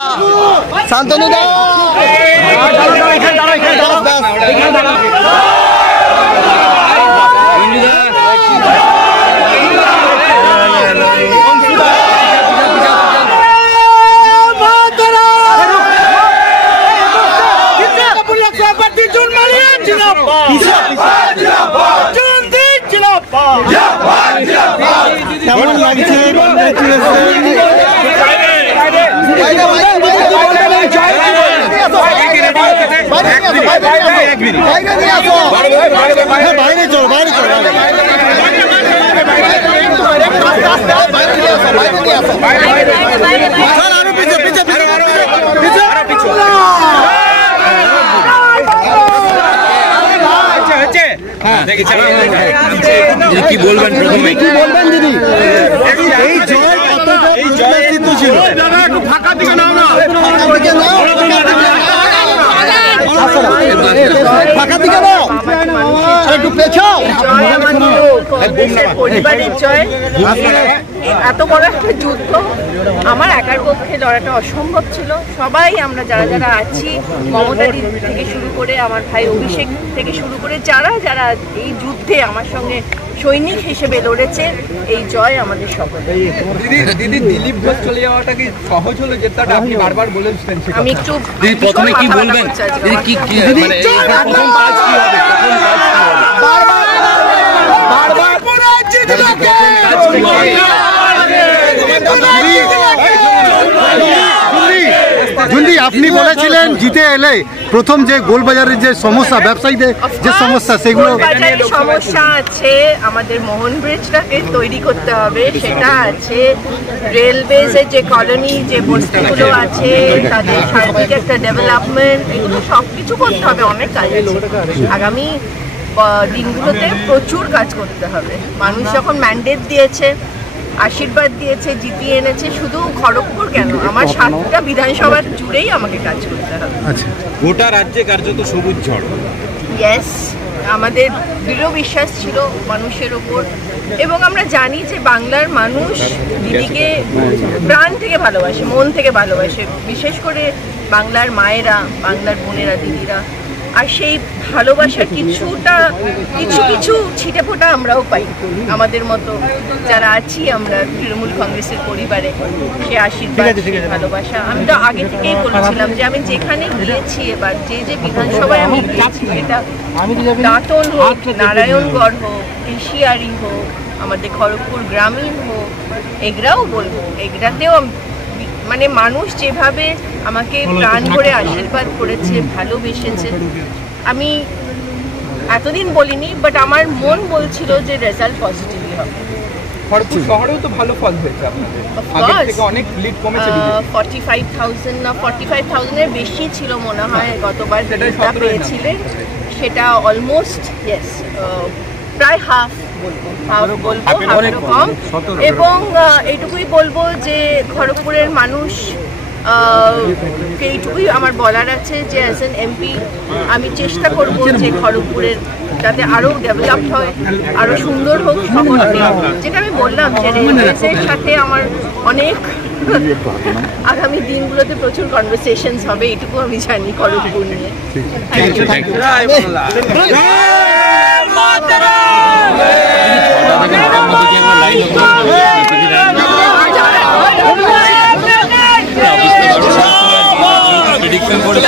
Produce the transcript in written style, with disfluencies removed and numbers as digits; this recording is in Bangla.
শান্তনু দা কেমন লাগছে? বাইরে চলো, বাইরে চলো, আরো পিছে পিছে কি বলবেন প্রথমে, কি বলবেন দিদি? এই জয় কত ছিল? ফাঁকা দিকে নাও না, ফাঁকা দিকে নাও, একটু পেছাও। পরিবারের জয়। এত বড় একটা যুদ্ধ আমার একার পক্ষে লড়াটা অসম্ভব ছিল। সবাই আমরা যারা যারা আছি, মমতা দিদি থেকে শুরু করে আমার ভাই অভিষেক থেকে শুরু করে যারা যারা এই যুদ্ধে আমার সঙ্গে সৈনিক হিসেবে লড়েছে, এই জয় আমাদের সকলের। দিদি দিলীপ ঘোষ চলে যাওয়াটা কি সহজ হলো? যেটা আপনি বারবার বলেছেন, আমি একটু প্রথমে কি বলবেন? দিদি কি মানে প্রথম কাজ কি হবে? প্রথম কাজ কি হবে? ঝুন্ডি, আপনি বলেছিলেন জিতে এলে প্রথম যে গোলবাজারের যে সমস্যা, ব্যবসায়ীদের যে সমস্যা, সেগুলো সমস্যা আছে। আমাদের মোহন ব্রিজটাকে তৈরি করতে হবে, সেটা আছে। রেলওয়েজের যে কলোনি, যে বস্তিগুলো আছে, তাদের সার্বিক একটা ডেভেলপমেন্ট, এগুলো সব কিছু করতে হবে। অনেক কাজ আছে আগামী দিনগুলোতে, প্রচুর কাজ করতে হবে। মানুষ যখন ম্যান্ডেট দিয়েছে, আশীর্বাদ দিয়েছে, জিতিয়ে এনেছে, শুধু খড়গপুর কেন, আমার 7টা বিধানসভা জুড়েই আমাকে কাজ করতে হবে। গোটা রাজ্যে কার্যত সবুজ ঝড়। ইয়েস, আমাদের দৃঢ় বিশ্বাস ছিল মানুষের ওপর, এবং আমরা জানি যে বাংলার মানুষ দিদিকে প্রাণ থেকে ভালোবাসে, মন থেকে ভালোবাসে, বিশেষ করে বাংলার মায়েরা, বাংলার বোনেরা, দিদিরা। আর সেই ভালোবাসার কিছু ছিটে ফোটা আমরাও পাই, আমাদের মতো যারা আছি আমরা তৃণমূল কংগ্রেসের পরিবারে। সে আশীর্বাদ, ভালোবাসা আমি তো আগে থেকেই বলেছিলাম যে আমি যেখানে গিয়েছি, এবার যে বিধানসভায় আমি গিয়েছি, সেটা দাঁতন হোক, নারায়ণগড় হোক, কেশিয়ারি হোক, আমাদের খড়গপুর গ্রামীণ হোক, এগরাও বলবো, এগরাতেও মানে মানুষ যেভাবে আমাকে প্রাণ ভরে আশীর্বাদ করেছে, ভালোবেসেছে, আমি এতদিন বলিনি, বাট আমার মন বলছিল যে রেজাল্ট পজিটিভই হবে। খড়গপুর শহরেও তো ভালো ফল হয়েছে আপনাদের, আগের থেকে অনেক লিড কমেছে। 45,000 না 45,000-এর বেশি ছিল মনে হয় গতবার যেটা পেয়েছিলেন, সেটা অলমোস্ট ইয়েস, প্রায় হাফ বলবো, হাফের কম। এবং এইটুকুই বলবো যে খড়গপুরের মানুষ, এইটুকুই আমার বলার আছে যে অ্যাজ এন এমপি আমি চেষ্টা করব যে খড়গপুরের যাতে আরও ডেভেলপ হয়, আরও সুন্দর হোক শহরটি। যেটা আমি বললাম যে রেলওয়েজের সাথে আমার অনেক আগামী দিনগুলোতে প্রচুর কনভারসেশনস হবে, এটুকু আমি জানি খড়গপুর নিয়ে। প্রেডিকশন করে